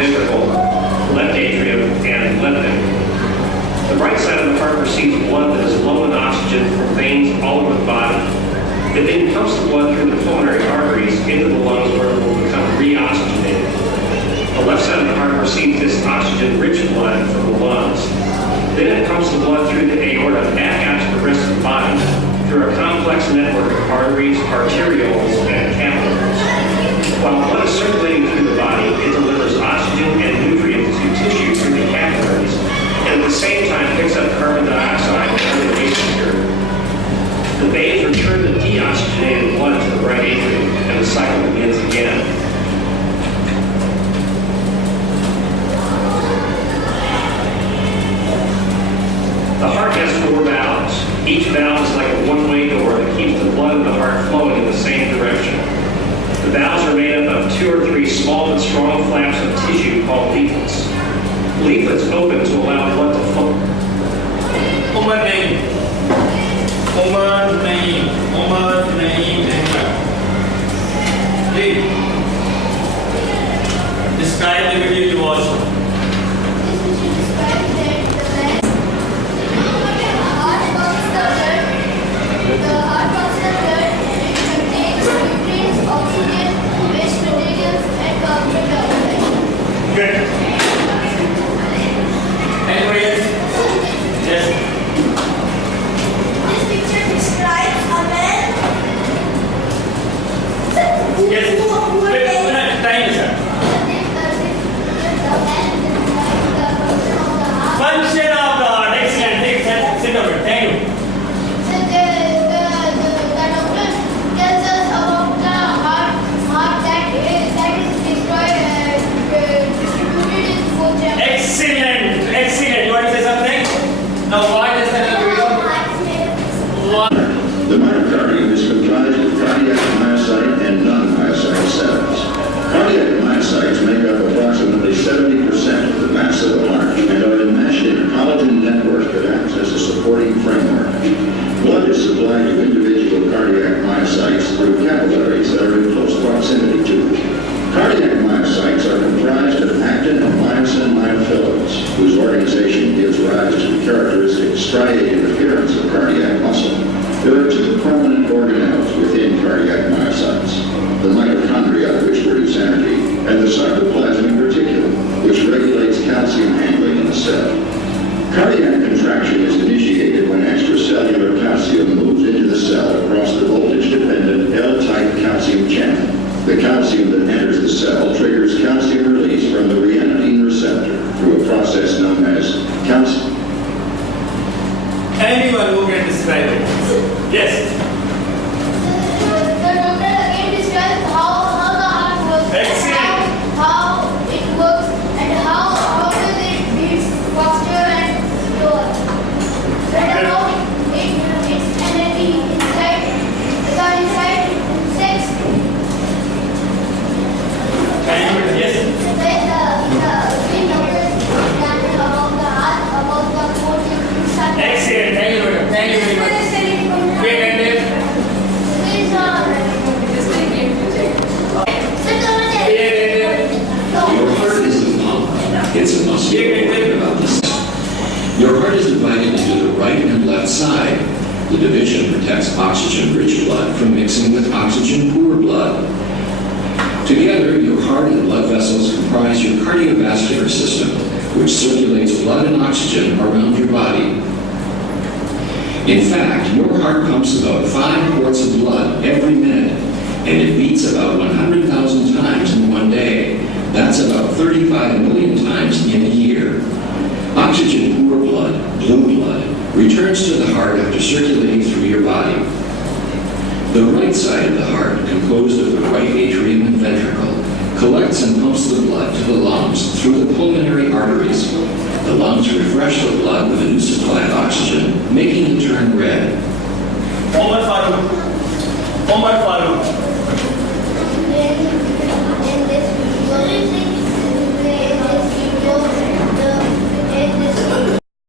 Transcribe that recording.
ventricle, left atrium, and left ventricle. The right side of the heart receives blood that is low in oxygen from veins all over the body. It then pumps the blood through the pulmonary arteries into the lungs where it will become re-oxygenated. The left side of the heart receives this oxygen-rich blood from the lungs. Then it pumps the blood through the aorta back out to the rest of the body through a complex network of arteries, arterioles, and capillaries. While blood is circulating through the body, it delivers oxygen and nutrients to tissue through the capillaries, and at the same time picks up carbon dioxide from the waste material. The veins return the deoxygenated blood to the right atrium, and the cycle begins again. The heart has 4 valves. Each valve is like a one-way door that keeps the blood in the heart flowing in the same direction. The valves are made up of 2 or 3 small but strong flaps of tissue called leaflets. Leaflets open to allow blood to flow. Describe the video you watched. Good. Anybody else? Yes. This picture describes a man. Yes. Wait, time, sir. Function of the heart. Excellent. Excellent. Sit over. Thank you. So the doctor tells us about the heart that is destroyed, distributed in 4 chambers. Excellent. Excellent. You want to say something? Now, why does that The myocardium is comprised of cardiac myocyte and non-myocyte cells. Cardiac myocytes make up approximately 70% of the mass of the heart and are enmeshed in a collagen network that acts as a supporting framework. Blood is supplied to individual cardiac myocytes through capillaries that are in close proximity to them. Cardiac myocytes are comprised of actin and myosin myofilaments, whose organization gives rise to the characteristic striated appearance of cardiac muscle. There are 2 prominent organelles within cardiac myocytes: the mitochondria, which produce energy, and the cytoplasmic reticulum, which regulates calcium handling in the cell. Cardiac contraction is initiated when extracellular calcium moves into the cell across the voltage-dependent L-type calcium channel. The calcium that enters the cell triggers calcium release from the rhianodine receptor through a process known as calcium. Anyone who can describe it? Yes. The doctor again describes how the heart works, Excellent. how it works, and how does it beats faster and slower. And about its energy inside sex. Yes. Excellent. Thank you, madam. Thank you very much. Wait a minute. Your heart is a pump. It's a muscle. About this. Your heart is divided into the right and left side. The division protects oxygen-rich blood from mixing with oxygen-poor blood. Together, your heart and blood vessels comprise your cardiovascular system, which circulates blood and oxygen around your body. In fact, your heart pumps about 5 quarts of blood every minute, and it beats about 100,000 times in one day. That's about 35 million times in a year. Oxygen-poor blood, blue blood, returns to the heart after circulating through your body. The right side of the heart, composed of the right atrium and ventricle, collects and pumps the blood to the lungs through the pulmonary arteries. The lungs refresh the blood with a new supply of oxygen, making it turn red. Omar Farooq.